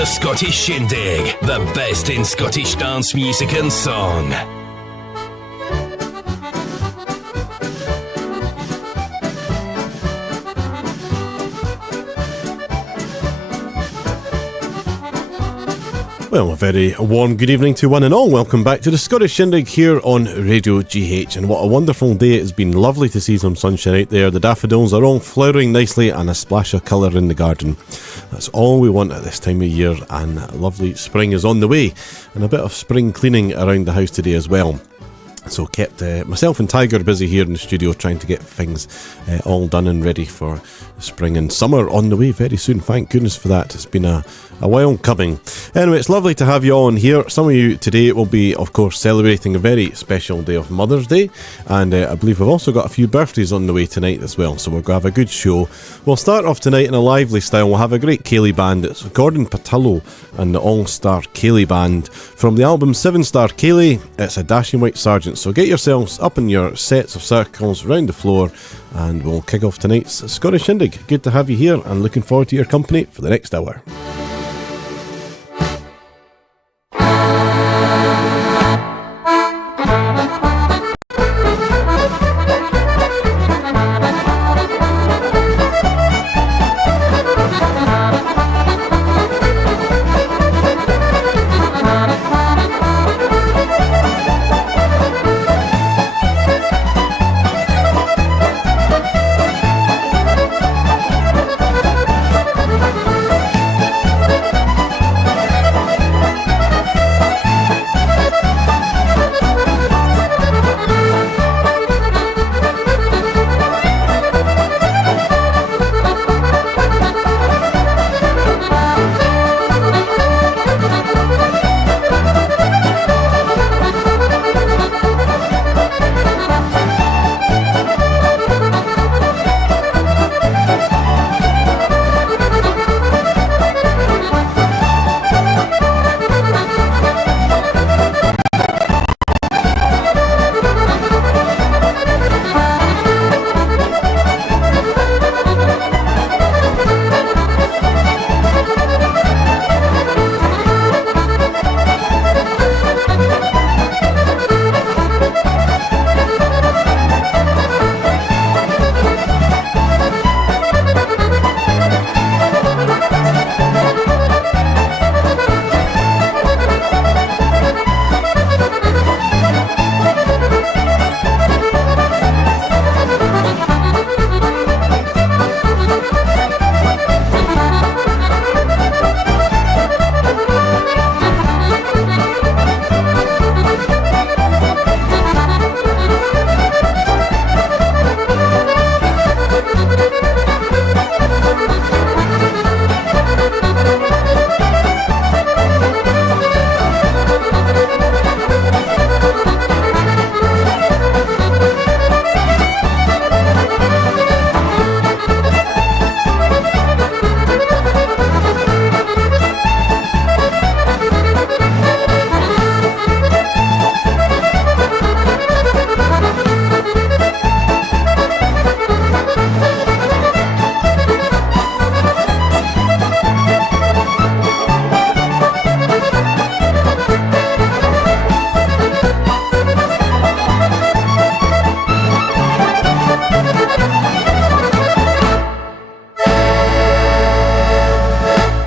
the Scottish Shindig, the best in Scottish dance music and song. Well, a very warm good evening to one and all. Welcome back to the Scottish Shindig here on Radio GH. And what a wonderful day. It's been lovely to see some sunshine out there. The daffodils are all flowering nicely and a splash of colour in the garden. That's all we want at this time of year, and lovely spring is on the way. And a bit of spring cleaning around the house today as well. So kept myself and Tiger busy here in the studio trying to get things all done and ready for spring and summer on the way very soon. Thank goodness for that. It's been a while coming. Anyway, it's lovely to have you on here. Some of you today will be, of course, celebrating a very special day of Mother's Day. And I believe we've also got a few birthdays on the way tonight as well. So we're going to have a good show. We'll start off tonight in a lively style. We'll have a great Ceilidh band. It's Gordon Patullo and the All-Star Ceilidh Band. From the album 7-Star Ceilidh, it's a Dashing White Sergeant. So get yourselves up in your sets of circles around the floor and we'll kick off tonight's Scottish Shindig. Good to have you here and looking forward to your company for the next hour.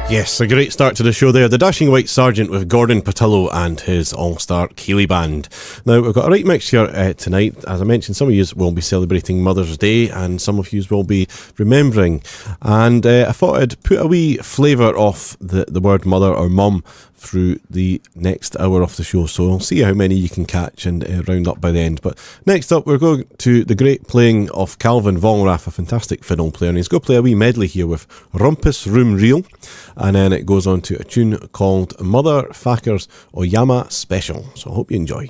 Yes, a great start to the show there. The Dashing White Sergeant with Gordon Patullo and his All-Star Ceilidh Band. Now, we've got a right mixture tonight. As I mentioned, some of you will be celebrating Mother's Day and some of you will be remembering. And I thought I'd put a wee flavour of the word mother or mum through the next hour of the show, so we'll see how many you can catch and round up by the end. But next up we're going to the great playing of Calvin Volrath, a fantastic fiddle player, and he's going to play a wee medley here with Rumpus Room Reel, and then it goes on to a tune called Mother Facker's Oyama Special. So I hope you enjoy.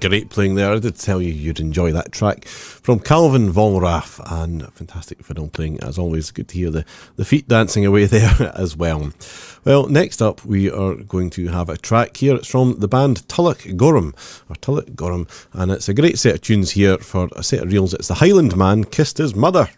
great playing there. I did tell you you'd enjoy that track from Calvin Volrath, and fantastic fiddle playing as always. Good to hear the feet dancing away there as well. Well, next up we are going to have a track here. It's from the band Tulloch Gorham, and it's a great set of tunes here for a set of reels. It's The Highland Man Kissed His Mother.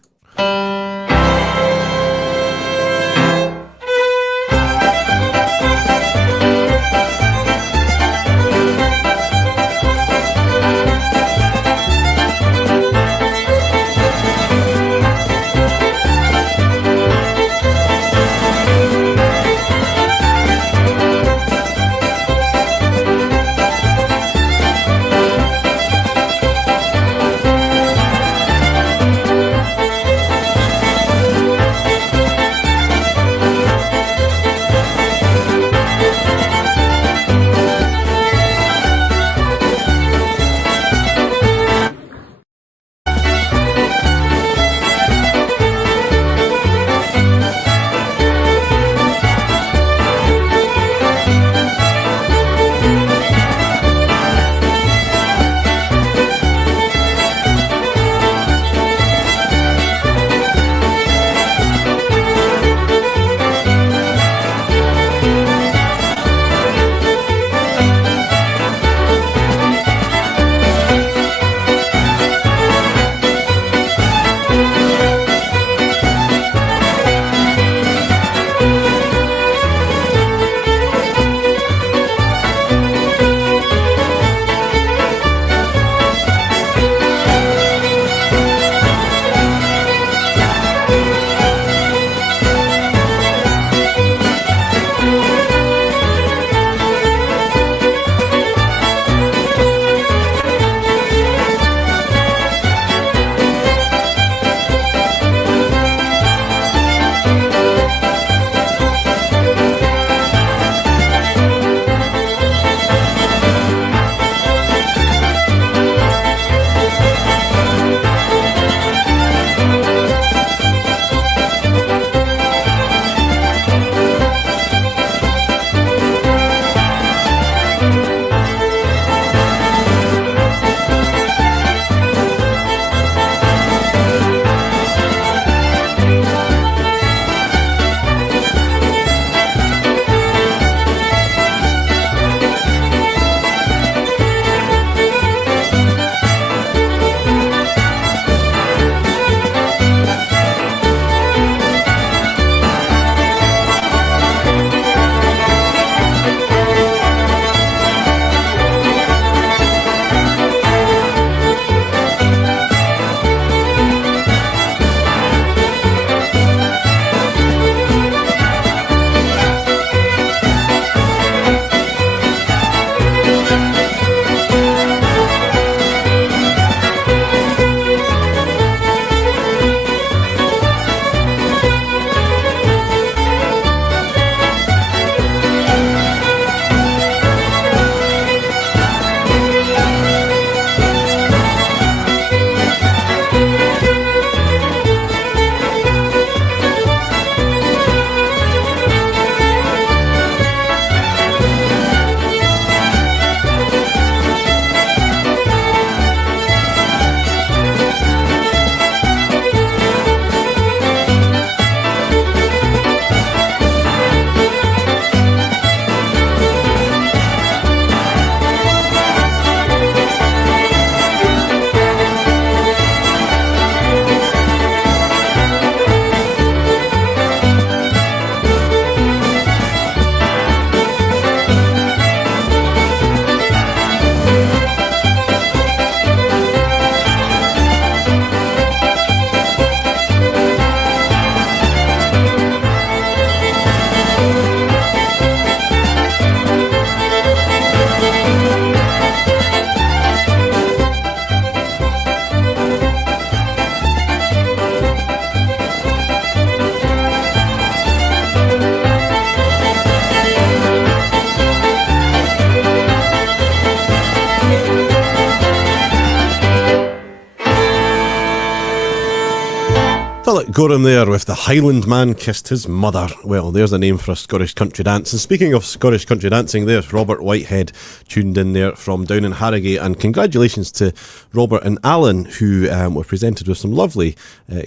Philip Gorham there with The Highland Man Kissed His Mother. Well, there's a name for a Scottish country dance. And speaking of Scottish country dancing, there's Robert Whitehead tuned in there from down in Harrogate. And congratulations to Robert and Alan, who were presented with some lovely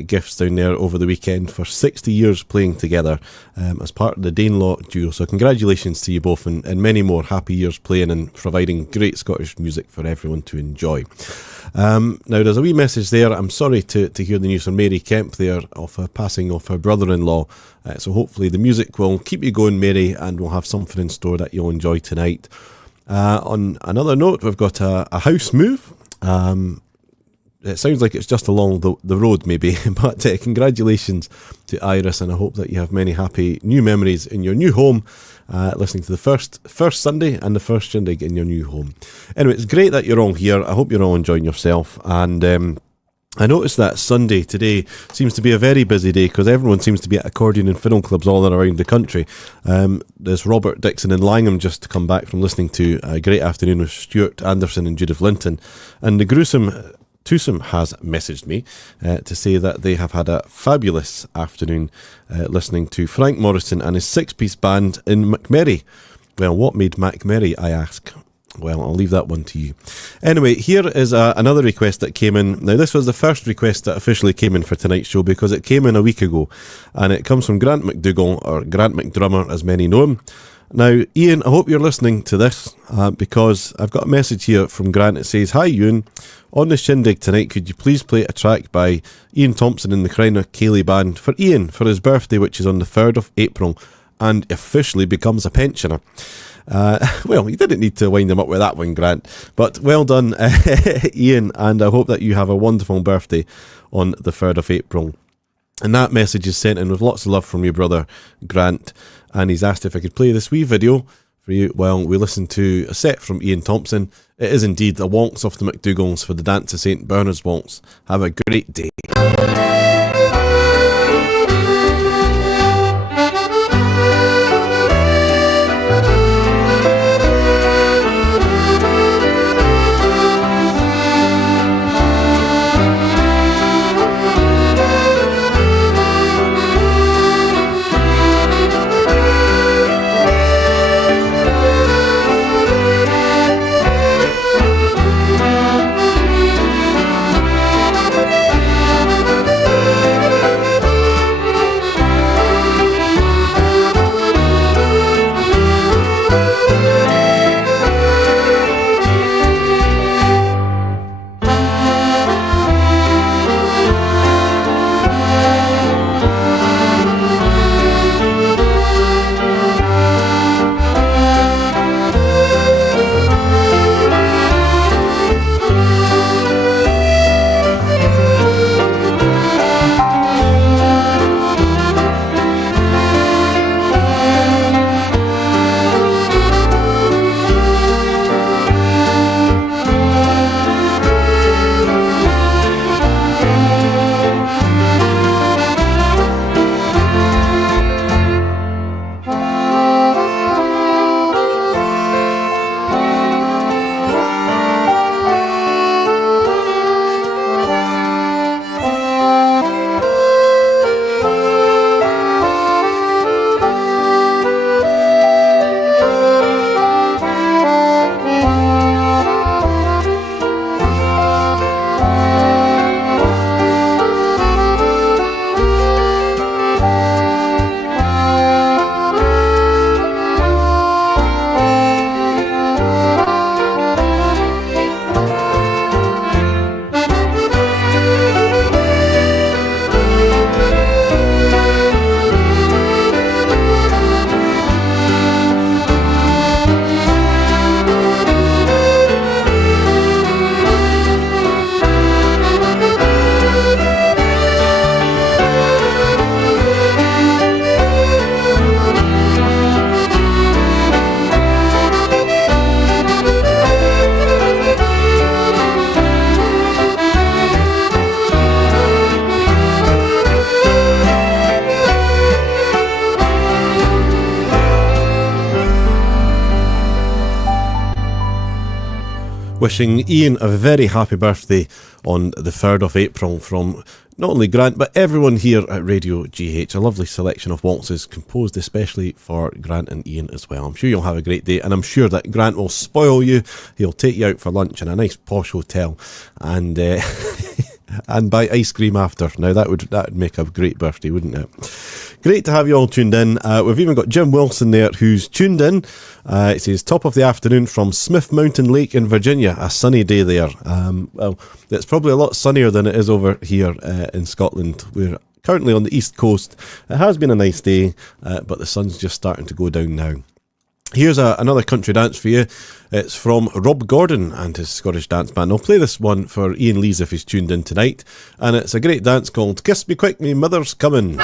gifts down there over the weekend for 60 years playing together as part of the Danelaw duo. So congratulations to you both, and many more happy years playing and providing great Scottish music for everyone to enjoy. Now, there's a wee message there. I'm sorry to hear the news from Mary Kemp there of a passing of her brother-in-law. So hopefully the music will keep you going, Mary, and we'll have something in store that you'll enjoy tonight. On another note, we've got a house move. It sounds like it's just along the road, maybe, but congratulations to Iris, and I hope that you have many happy new memories in your new home, listening to the first Sunday and the first Shindig in your new home. Anyway, it's great that you're all here. I hope you're all enjoying yourself, and I noticed that Sunday today seems to be a very busy day because everyone seems to be at accordion and fiddle clubs all around the country. There's Robert Dixon in Langham just come back from listening to A Great Afternoon with Stuart Anderson and Judith Linton, and the gruesome Twosome has messaged me to say that they have had a fabulous afternoon listening to Frank Morrison and his six-piece band in McMurray. Well, what made McMurray, I ask? Well, I'll leave that one to you. Anyway, here is another request that came in. Now, this was the first request that officially came in for tonight's show because it came in a week ago, and it comes from Grant McDougall, or Grant McDrummer, as many know him. Now, Ian, I hope you're listening to this because I've got a message here from Grant. It says, "Hi, Ewan. On the Shindig tonight, could you please play a track by Ian Thompson and the Crown of Cayley Band for Ian for his birthday, which is on the 3rd of April, and officially becomes a pensioner?" Well, you didn't need to wind him up with that one, Grant, but well done, Ian, and I hope that you have a wonderful birthday on the 3rd of April. And that message is sent in with lots of love from your brother, Grant, and he's asked if I could play this wee video for you while we listen to a set from Ian Thompson. It is indeed a waltz off the McDougalls for the Dance of St. Bernard's Waltz. Have a great day. Wishing Ian a very happy birthday on the 3rd of April from not only Grant, but everyone here at Radio GH. A lovely selection of waltzes composed especially for Grant and Ian as well. I'm sure you'll have a great day, and I'm sure that Grant will spoil you. He'll take you out for lunch in a nice posh hotel and and buy ice cream after. Now that would make a great birthday, wouldn't it? Great to have you all tuned in. We've even got Jim Wilson there who's tuned in. It says top of the afternoon from Smith Mountain Lake in Virginia. A sunny day there. Well, it's probably a lot sunnier than it is over here in Scotland. We're currently on the east coast. It has been a nice day, but the sun's just starting to go down now. Here's another country dance for you. It's from Rob Gordon and his Scottish dance band. I'll play this one for Ian Lees if he's tuned in tonight. And it's a great dance called Kiss Me Quick, Me Mother's Comin'.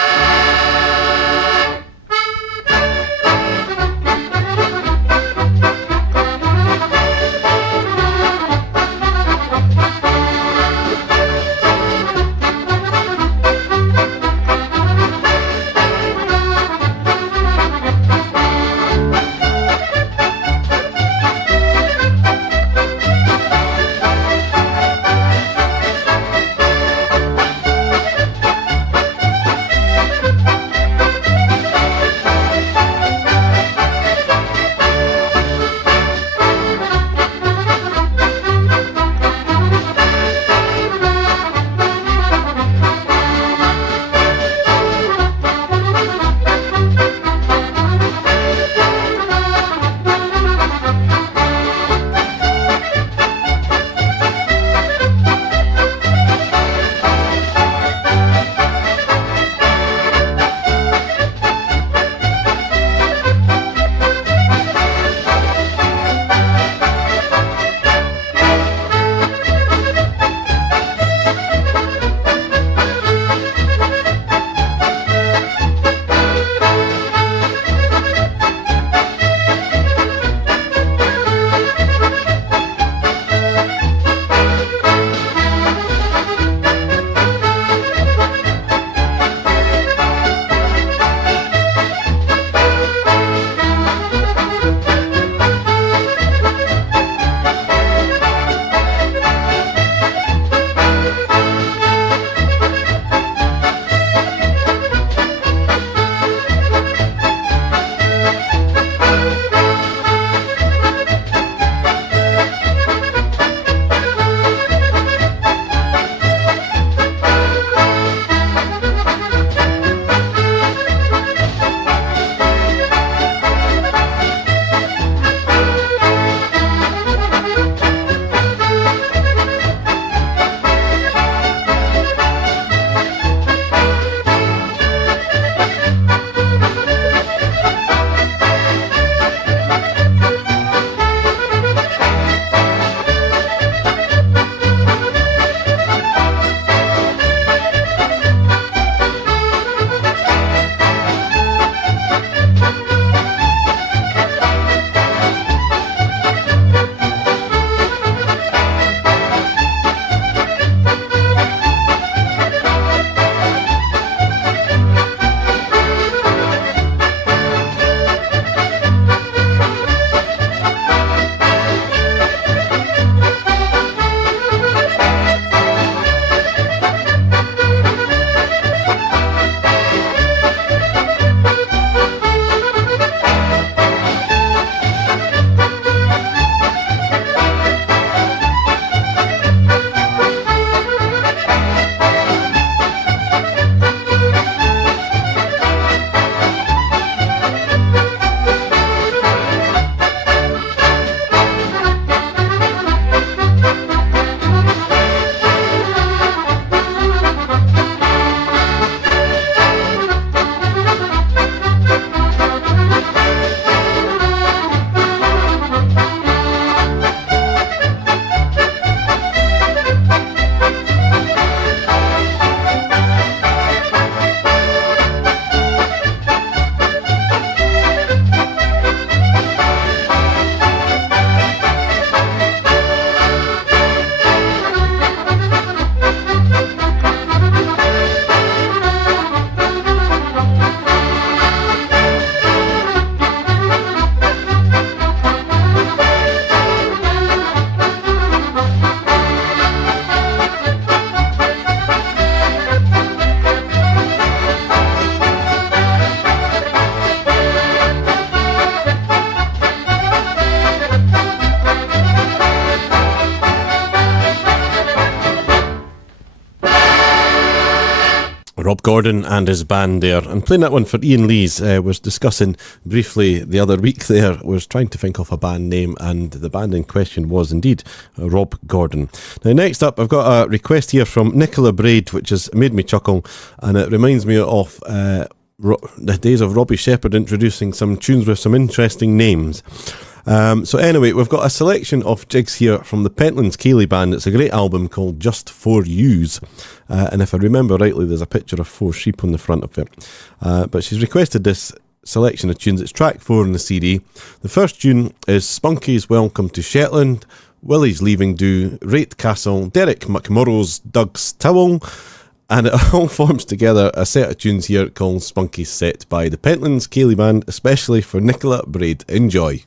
Rob Gordon and his band there, and playing that one for Ian Lees. Was discussing briefly the other week there, was trying to think of a band name, and the band in question was indeed Rob Gordon. Now next up I've got a request here from Nicola Braid, which has made me chuckle, and it reminds me of the days of Robbie Shepherd introducing some tunes with some interesting names. So anyway, we've got a selection of jigs here from the Pentlands Ceilidh Band. It's a great album called Just For Yous, and if I remember rightly, there's a picture of 4 sheep on the front of it. But she's requested this selection of tunes. It's track 4 on the CD. The first tune is Spunky's Welcome to Shetland, Willie's Leaving Do, Rate Castle, Derek McMurrow's Doug's Towel, and it all forms together a set of tunes here called Spunky's Set by the Pentlands Ceilidh Band, especially for Nicola Braid. Enjoy.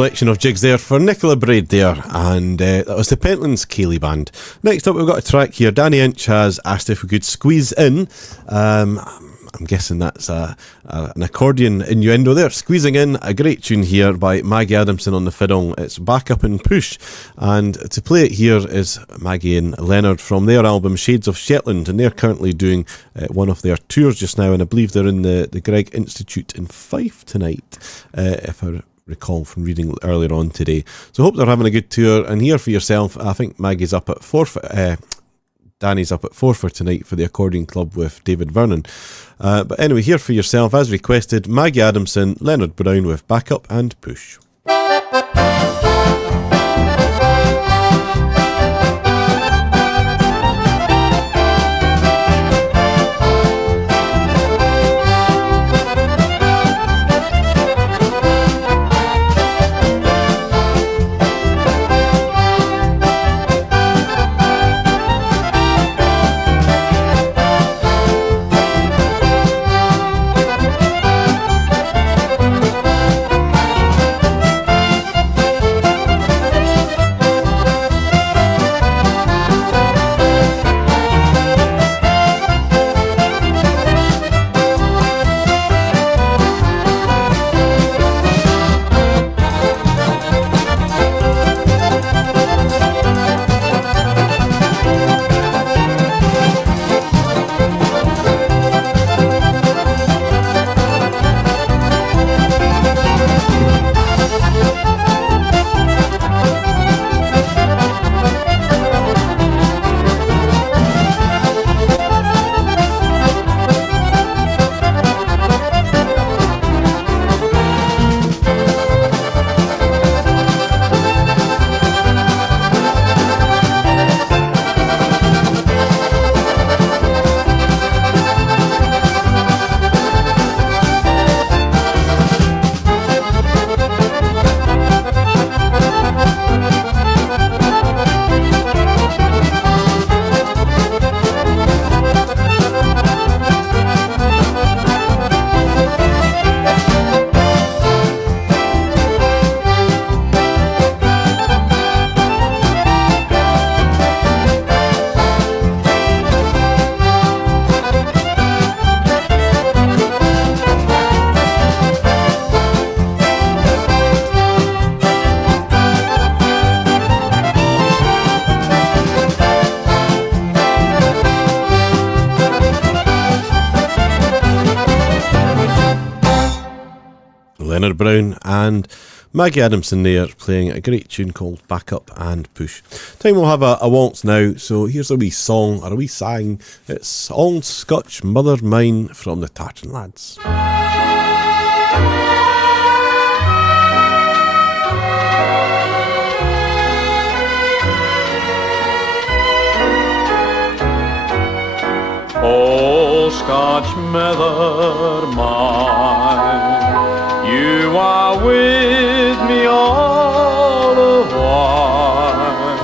selection of jigs there for Nicola Braid there, and that was the Pentlands Ceilidh Band. Next up, we've got a track here. Danny Inch has asked if we could squeeze in. I'm guessing that's an accordion innuendo there. Squeezing in a great tune here by Maggie Adamson on the fiddle. It's Back Up and Push, and to play it here is Maggie and Leonard from their album Shades of Shetland, and they're currently doing one of their tours just now, and I believe they're in the Gregg Institute in Fife tonight, if I recall from reading earlier on today. So I hope they're having a good tour, and here for yourself, I think Maggie's up at 4 Danny's up at 4 for tonight for the Accordion Club with David Vernon. But anyway, here for yourself, as requested, Maggie Adamson, Leonard Brown with Back Up and Push. Leonard Brown and Maggie Adamson there playing a great tune called Back Up and Push. Time we'll have a waltz now, so here's a wee song, or a wee sang. It's Old Scotch Mother Mine from the Tartan Lads. Oh, Scotch mother mine, you are with me all the while.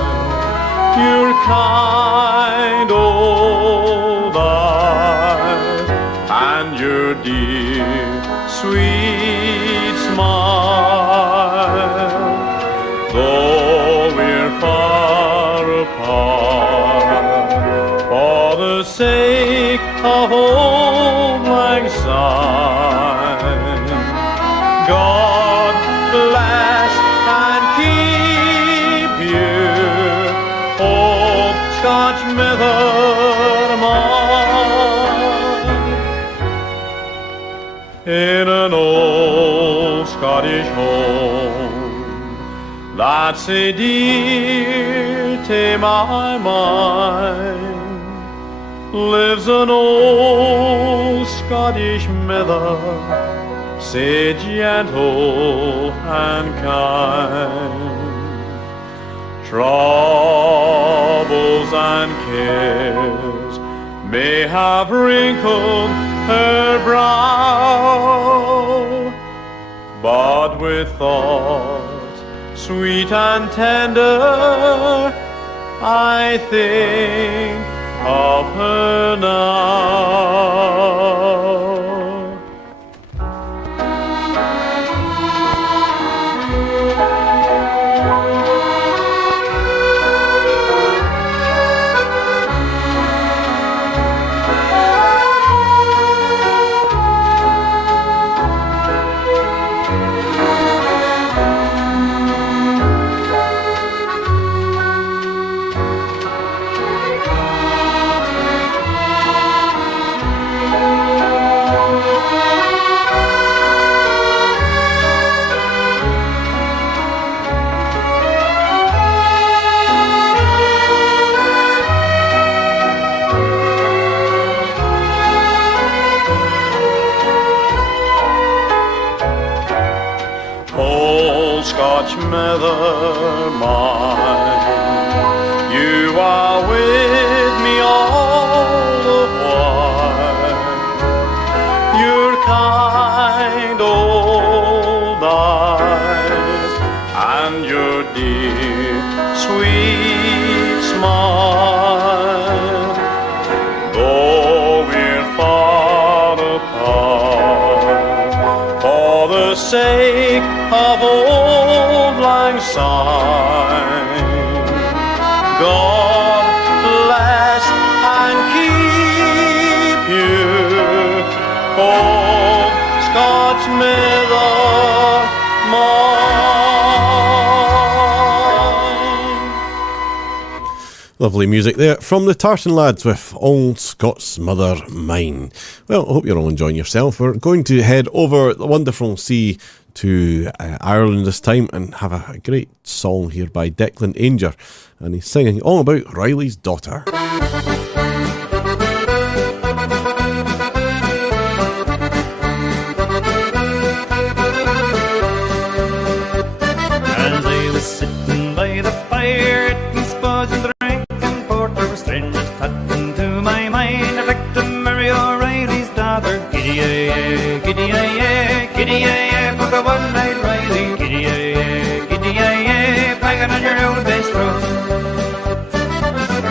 Your kind old eyes and your dear sweet smile, though we're far apart, for the sake of old lang syne, God bless and keep you, old Scotch mother mine. In an old Scottish home that's sae dear to my mind, lives an old Scottish mother, sae gentle and kind. Troubles and cares may have wrinkled her brow, but with thoughts sweet and tender I think of her now. Scotch mother mine. You are with me all the while. Your kind old eyes and your dear sweet smile. Though we're far apart, for the sake of old lang syne, God bless and keep you, old Scotch mother mine. Lovely music there from the Tartan Lads with Old Scots Mother Mine. Well, I hope you're all enjoying yourself. We're going to head over the wonderful sea to Ireland this time and have a great song here by Declan Ainger, and he's singing all about Riley's daughter. As I was sitting by the fire, eating spuds and drinking porter, strangers popped into my mind. I'd like to marry O'Reilly's daughter. Giddy-ay-ay, giddy-ay-ay, giddy-ay-ay, for the one-eyed Riley. Giddy-ay-ay, giddy-ay-ay, banging on your old bass drum.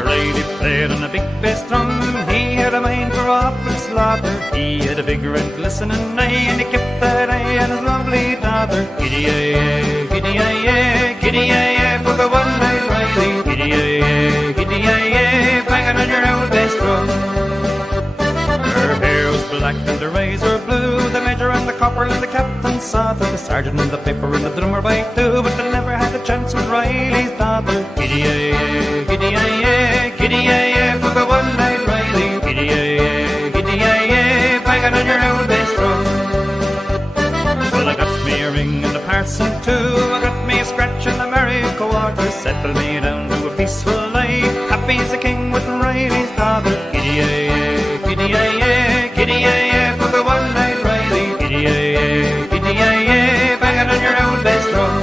Riley played on a big bass drum. He had a mind for awful slaughter. He had a big red glistening eye, and he kept that eye on his lovely daughter. Giddy-ay-ay, giddy-ay-ay, giddy-ay-ay, for the one-eyed Riley. Giddy-ay-ay, giddy-ay-ay, banging on your old bass drum. Her hair was black and her eyes were blue. The major and the corporal and the captain saw her. The sergeant and the piper and the drummer by two, but they never had a chance with Riley's daughter. Giddy-ay-ay, giddy-ay-ay, giddy-ay-ay, for the one-eyed Riley. Giddy-ay-ay, giddy-ay-ay, banging on your old bass drum. Well, I got me a ring and a parson too. I got me a scratch and a merry quarter. Settled me down to a peaceful life, happy as a king with Riley's daughter. Giddy-ay-ay, giddy-ay-ay, giddy-ay-ay, for the one-eyed Riley. Giddy-ay-ay, giddy-ay-ay, banging on your old bass drum.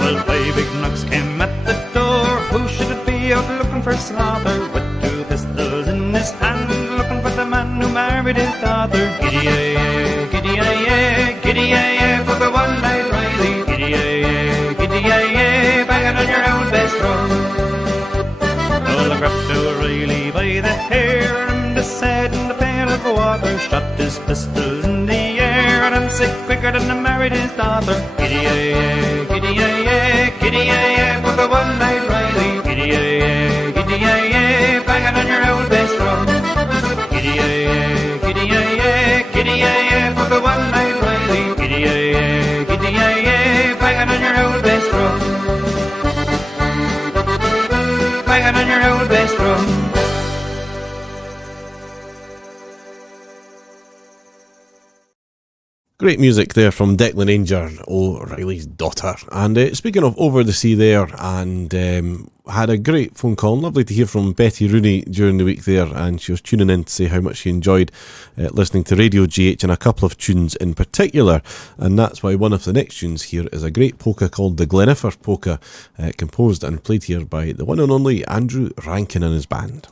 Well, five big knocks came at the door. Who should it be out looking for slaughter? With two pistols in his hand, looking for the man who married his daughter. Giddy-ay-ay, giddy-ay-ay, giddy-ay-ay, for the one-eyed Riley. Giddy-ay-ay, giddy-ay-ay, banging on your old bass drum. Well, I grabbed O'Reilly by the hair and the said in the pail of water, shot his pistol in the air, and I'm sick quicker than I married his daughter. Giddy-ay-ay, giddy-ay-ay, giddy-ay-ay, for the one-eyed Riley. Giddy-ay-ay, giddy-ay-ay, banging on your old bass drum. Giddy-ay-ay, giddy-ay-ay, giddy-ay-ay, for the one-eyed Riley. Giddy-ay-ay, giddy-ay-ay, banging on your old bass drum. Banging on your old bass drum. Great music there from Declan Ainger, O'Reilly's daughter. And speaking of over the sea there, and had a great phone call. Lovely to hear from Betty Rooney during the week there, and she was tuning in to say how much she enjoyed listening to Radio GH and a couple of tunes in particular. And that's why one of the next tunes here is a great polka called the Gleniffer Polka, composed and played here by the one and only Andrew Rankin and his band.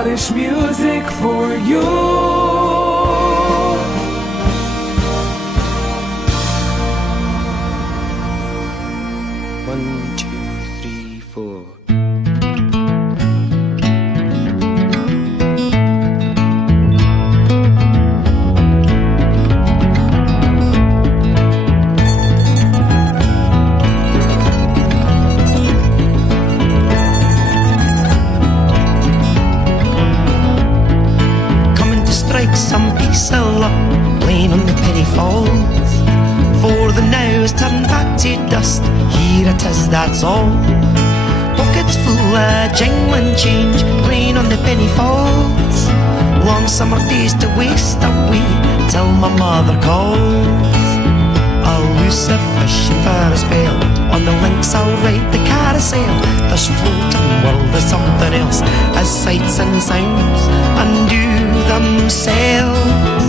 Scottish music for you. 1, 2, 3, 4. Coming to strike some piece of luck, playing on the penny falls. For the now is turned back to dust. Here it is, that's all. Pockets full of jingling change, playing on the penny falls. Long summer days to waste away till my mother calls. I'll loose a fishing for a spell, on the links I'll ride the carousel. This floating world is something else, as sights and sounds undo themselves.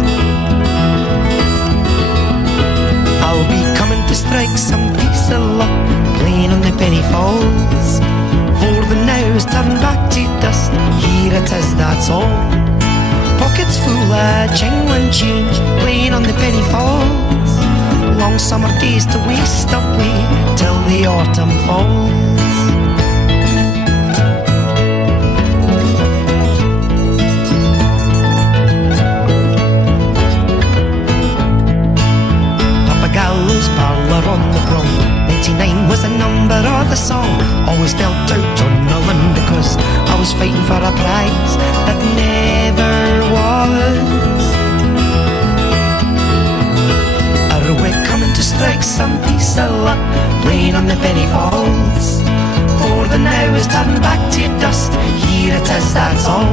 I'll be coming to strike some piece of luck, playing on the penny falls. For the now is turned back to dust. Here it is, that's all. Pockets full of jingling change, playing on the penny falls. Long summer days to waste away till the autumn falls. Gallows parlour on the prom. 99 was the number of the song. Always felt out on a limb because I was fighting for a prize that never was. Are we coming to strike some piece of luck, playing on the penny falls? For the now is turned back to dust. Here it is, that's all.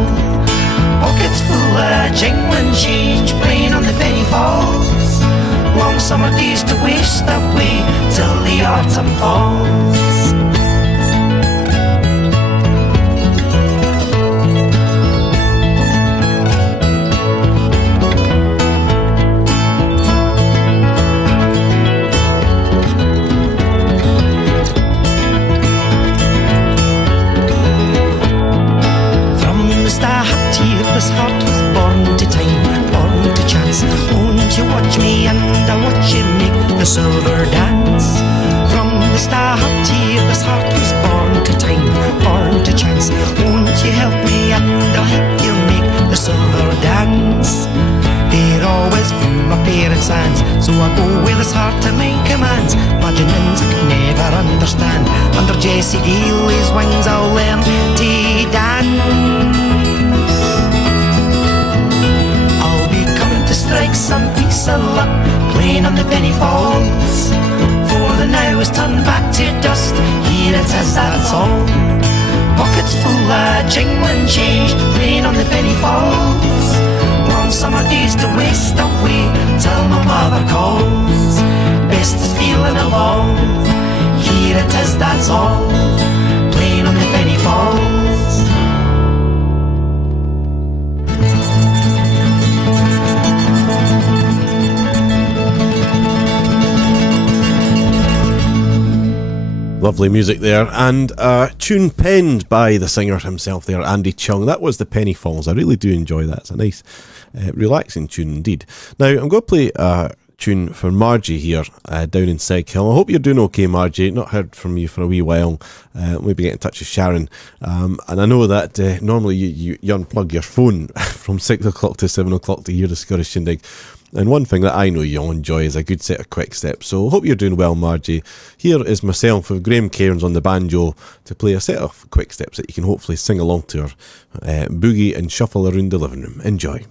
Pockets full of jingling change, playing on the penny falls. Long summer days to waste away till the autumn falls. From the start here, this heart was born to time, born to chance. Won't you watch me and I watch you make the silver dance? From the start here, this heart was born to time, born to chance. Won't you help me and I'll help you make the silver dance? They're always through my parents' hands, so I go with this heart to my commands. Imaginings I could never understand. Under Jessie Daly's wings I'll learn to dance. To strike some piece of luck, playing on the penny falls. For the now is turned back to dust. Here it is, that's all. Pockets full of jingling change, playing on the penny falls. Long summer days to waste away till my mother calls. Bestest feeling of all. Here it is, that's all. Playing on the penny falls. Lovely music there, and a tune penned by the singer himself there, Andy Chung. That was the Penny Falls. I really do enjoy that. It's a nice, relaxing tune indeed. Now, I'm going to play a tune for Margie here down in Seghill. I hope you're doing okay, Margie. Not heard from you for a wee while. Maybe get in touch with Sharon. And I know that normally you unplug your phone from 6 o'clock to 7 o'clock to hear the Scottish Shindig. And one thing that I know you'll enjoy is a good set of quick steps. So hope you're doing well, Margie. Here is myself with Graham Cairns on the banjo to play a set of quick steps that you can hopefully sing along to or boogie and shuffle around the living room. Enjoy.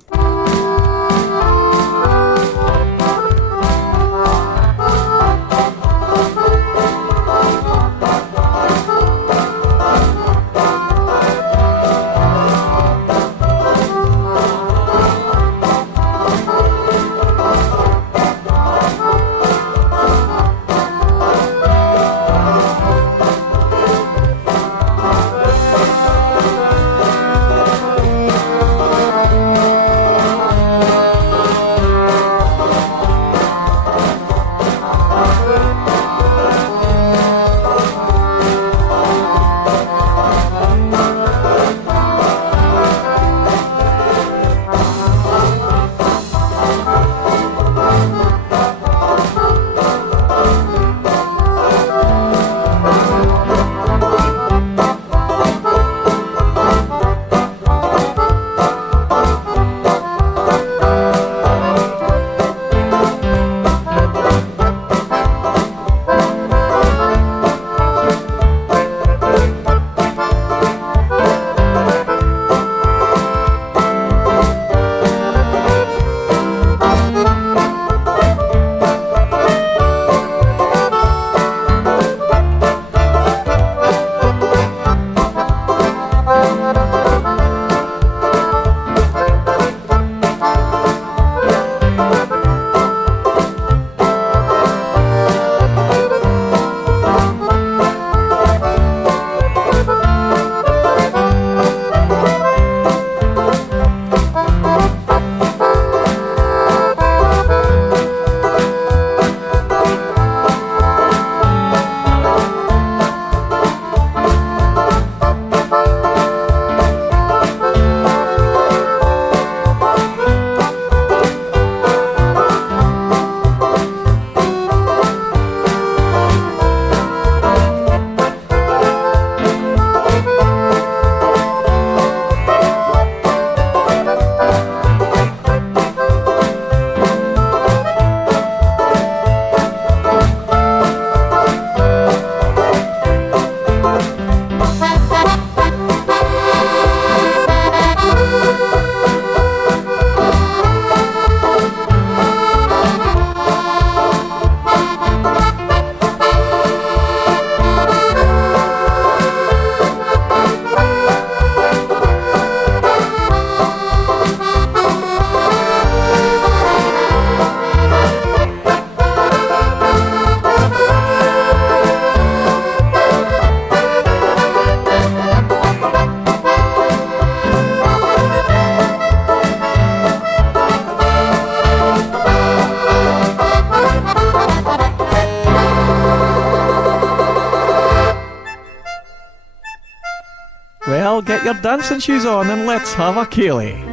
get your dancing shoes on and let's have a ceilidh.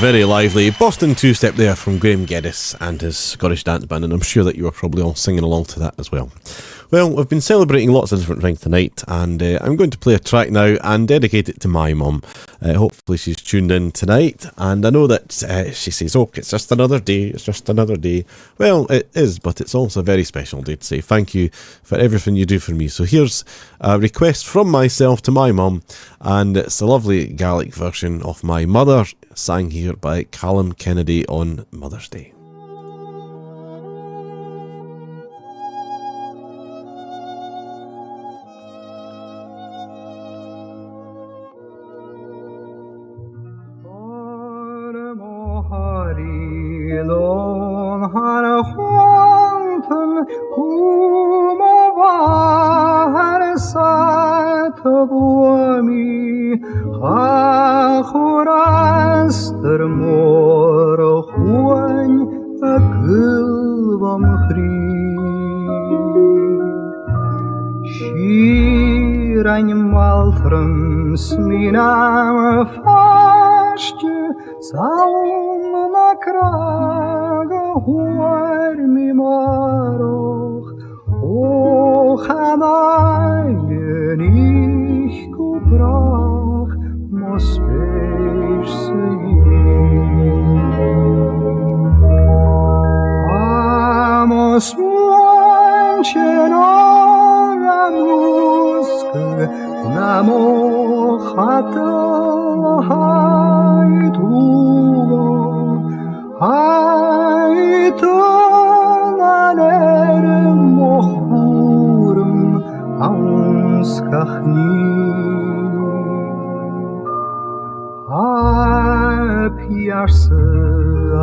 Very lively Boston two-step there from Graham Geddes and his Scottish dance band, and I'm sure that you were probably all singing along to that as well. Well, we've been celebrating lots of different things tonight, and I'm going to play a track now and dedicate it to my mum. Hopefully she's tuned in tonight, and I know that she says, oh, it's just another day, it's just another day. Well, it is, but it's also a very special day to say thank you for everything you do for me. So here's a request from myself to my mum, and it's a lovely Gaelic version of My Mother, sang here by Callum Kennedy on Mother's Day. Der mor chuin a gulvam chrí Shir ein maltrum sminam fastje Saum na kraga huar mi maroch O chanayen ich gubrach Mos beis Amos manchen oramusk Namo chatel haitugo Haitun aner mochurm Aunskachni Piarse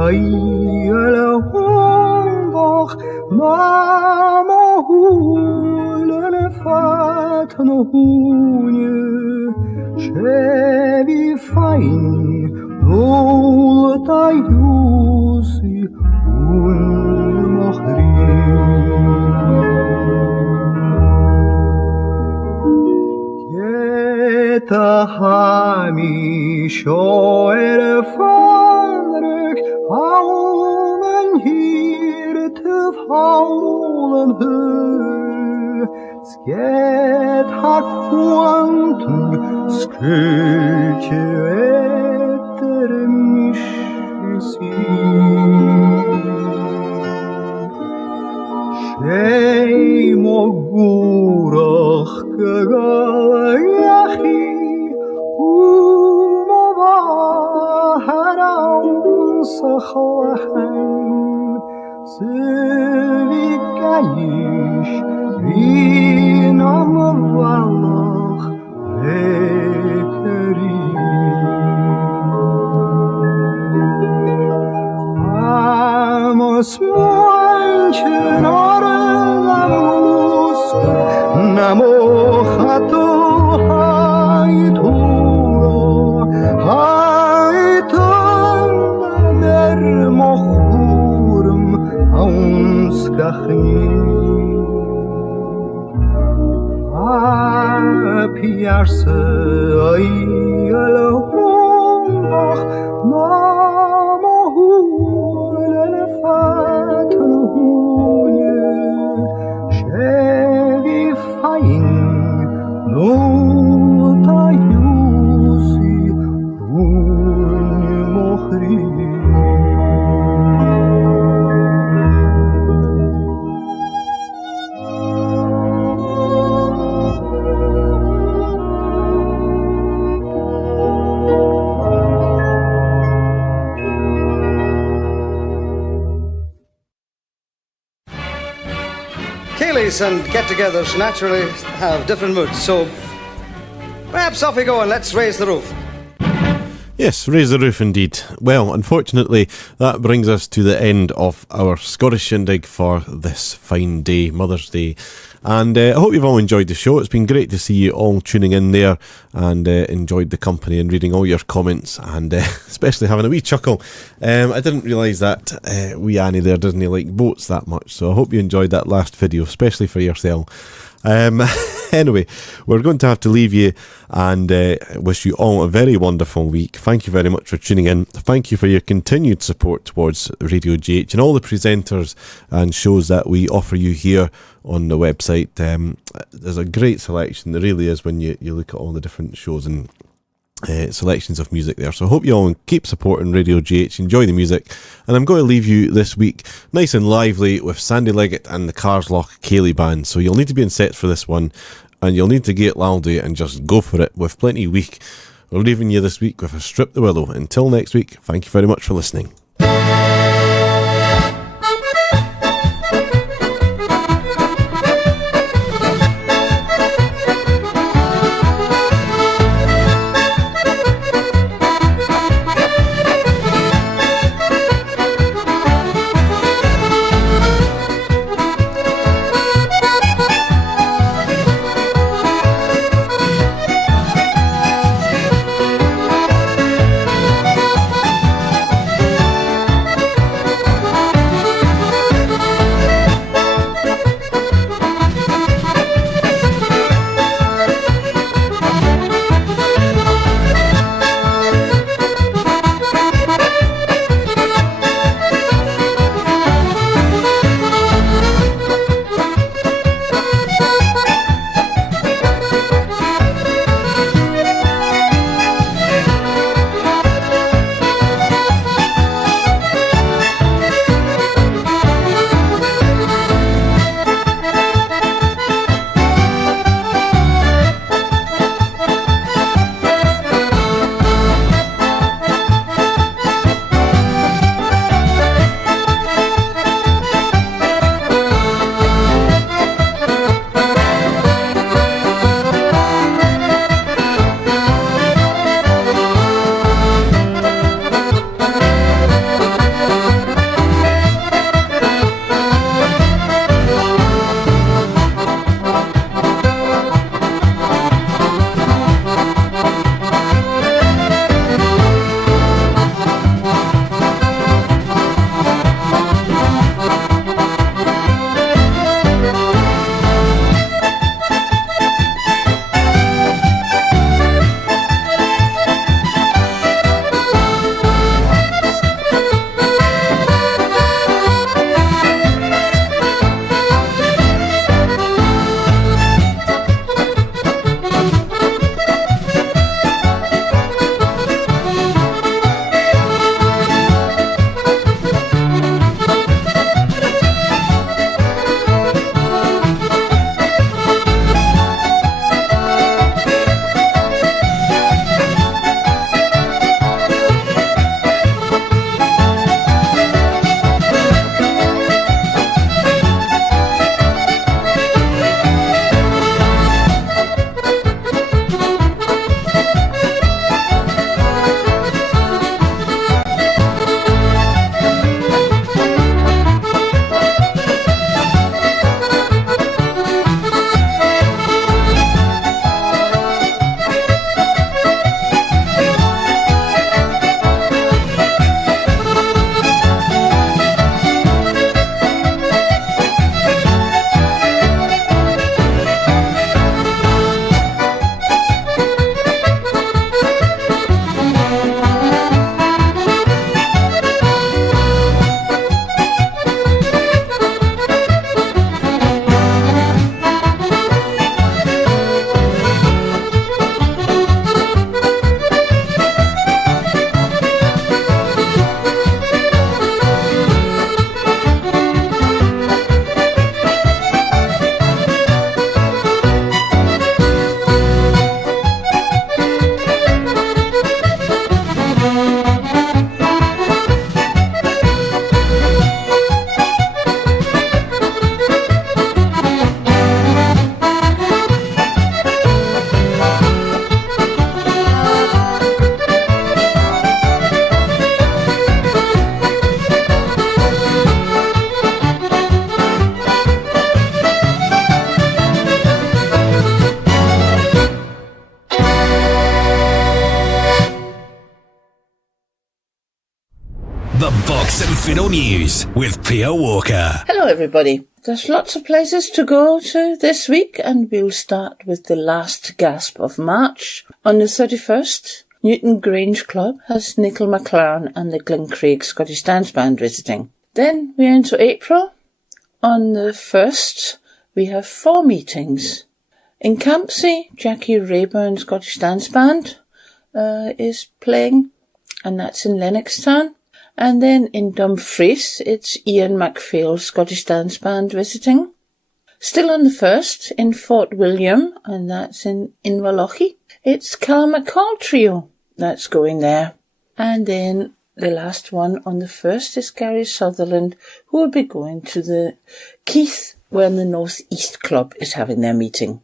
ayel hondoch Mamo hulen fatn hunje Chevi fein Volta yusi un mochri Yeta hami shoer fandruk Haulen hier te haulen hul Sket hak huantung skutje etter mishisi Shei mogurach gagayachi umovaharam sachachen Sivikayish vinam valach vekeri Amos moinchen orelamus Namo chato haituro Haiton der mochurm Aunskachni Piarse ayalhumach Namohul elefatnuhunye Shevi faing no tayusi Hunye mochri Keeleys and get-togethers naturally have different moods, so perhaps off we go and let's raise the roof. Yes, raise the roof indeed. Well, unfortunately, that brings us to the end of our Scottish Shindig for this fine day, Mother's Day. And I hope you've all enjoyed the show. It's been great to see you all tuning in there and enjoyed the company and reading all your comments and especially having a wee chuckle. I didn't realise that wee Annie there doesn't like boats that much, so I hope you enjoyed that last video, especially for yourself. Anyway, we're going to have to leave you and wish you all a very wonderful week. Thank you very much for tuning in. Thank you for your continued support towards Radio GH and all the presenters and shows that we offer you here on the website. There's a great selection, there really is, when you look at all the different shows and selections of music there. So I hope you all keep supporting Radio GH, enjoy the music, and I'm going to leave you this week nice and lively with Sandy Leggett and the Carslock Cayley Band. So you'll need to be in sets for this one, and you'll need to get loudy and just go for it with Plenty Week. We're leaving you this week with a Strip the Willow. Until next week, thank you very much for listening. Fiddle News with Pia Walker. Hello everybody. There's lots of places to go to this week, and we'll start with the last gasp of March. On the 31st, Newton Grange Club has Nicoll McLaren and the Glencraig Scottish Dance Band visiting. Then we're into April. On the 1st, we have 4 meetings. In Campsie, Jackie Rayburn Scottish Dance Band is playing, and that's in Lennoxtown. And then in Dumfries, it's Ian MacPhail Scottish Dance Band visiting. Still on the 1st, in Fort William, and that's in Inverlochy, it's Callum McCall Trio that's going there. And then the last one on the 1st is Gary Sutherland, who will be going to the Keith, where the North East Club is having their meeting.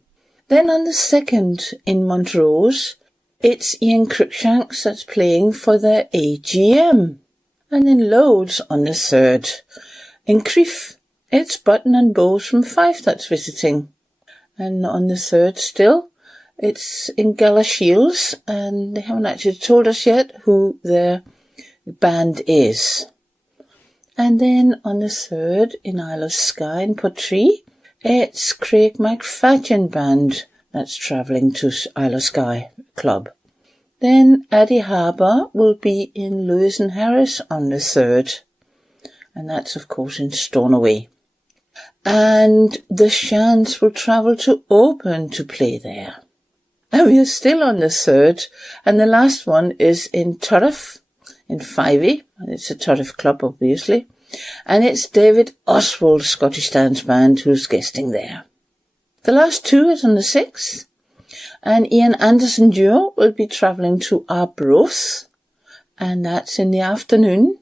Then on the 2nd, in Montrose, it's Ian Cruikshanks that's playing for their AGM. And in Loads on the 3rd. In Crieff, it's Button and Bowes from Fife that's visiting. And on the 3rd still, it's in Galashiels, and they haven't actually told us yet who their band is. And then on the 3rd, in Isle of Skye in Portree, it's Craig McFadden Band that's travelling to Isle of Skye Club. Then Addie Harbour will be in Lewis and Harris on the 3rd. And that's, of course, in Stornoway. And the Shans will travel to Oban to play there. And we are still on the 3rd. And the last one is in Turriff, in Fyvie. And it's a Turriff club, obviously. And it's David Oswald Scottish Dance Band who's guesting there. The last 2 is on the 6th. And Ian Anderson Duo will be travelling to Arbroath, and that's in the afternoon.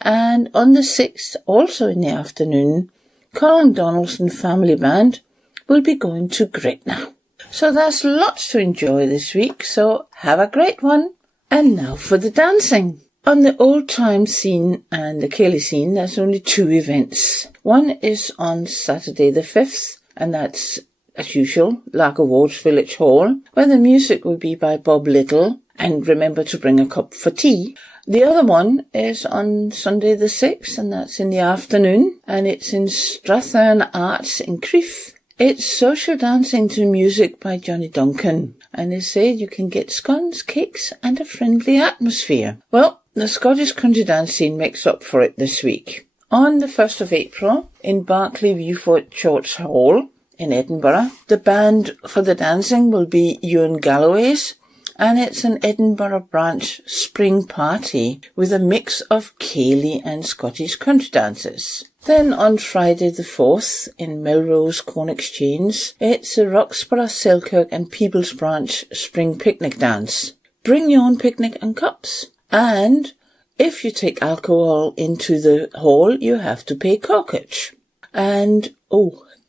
And on the 6th, also in the afternoon, Colin Donaldson Family Band will be going to Gretna. So that's lots to enjoy this week, so have a great one. And now for the dancing. On the old time scene and the Cayley scene, there's only 2 events. One is on Saturday the 5th, and that's, as usual, Lark Awards Village Hall, where the music will be by Bob Little, and remember to bring a cup for tea. The other one is on Sunday the 6th, and that's in the afternoon, and it's in Strathern Arts in Crieff. It's social dancing to music by Johnny Duncan, and they say you can get scones, cakes, and a friendly atmosphere. Well, the Scottish country dance scene makes up for it this week. On the 1st of April, in Berkeley Viewfort Church Hall, in Edinburgh, the band for the dancing will be Ewan Galloway's, and it's an Edinburgh branch spring party with a mix of Cayley and Scottish country dances. Then on Friday the 4th, in Melrose Corn Exchange, it's a Roxburgh, Selkirk and Peebles branch spring picnic dance. Bring your own picnic and cups. And if you take alcohol into the hall, you have to pay corkage. And,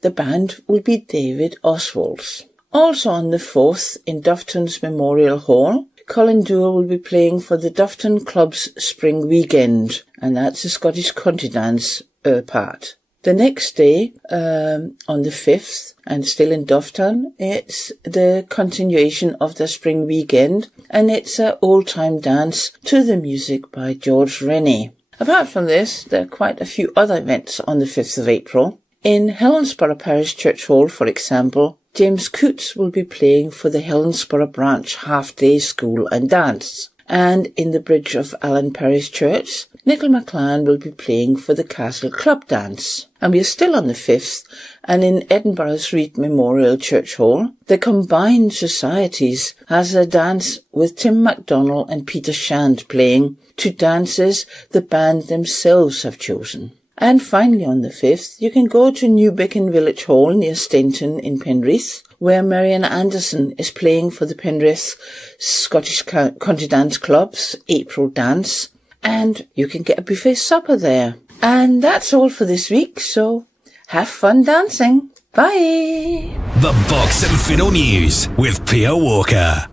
the band will be David Oswald's. Also on the 4th, in Dufton's Memorial Hall, Colin Dewar will be playing for the Dufton Club's Spring Weekend, and that's a Scottish country dance part. The next day, on the 5th, and still in Dufton, it's the continuation of the Spring Weekend, and it's an old-time dance to the music by George Rennie. Apart from this, there are quite a few other events on the 5th of April. In Helensburgh Parish Church Hall, for example, James Coots will be playing for the Helensburgh Branch Half-Day School and Dance. And in the Bridge of Allen Parish Church, Nicoll McLaren will be playing for the Castle Club Dance. And we are still on the 5th, and in Edinburgh's Reed Memorial Church Hall, the Combined Societies has a dance with Tim MacDonald and Peter Shand playing, 2 dances the band themselves have chosen. And finally on the 5th, you can go to New Bicken Village Hall near Stainton in Penrith, where Marian Anderson is playing for the Penrith Scottish Country Dance Club's April Dance, and you can get a buffet supper there. And that's all for this week, so have fun dancing. Bye! The Box and Fiddle News with Pia Walker.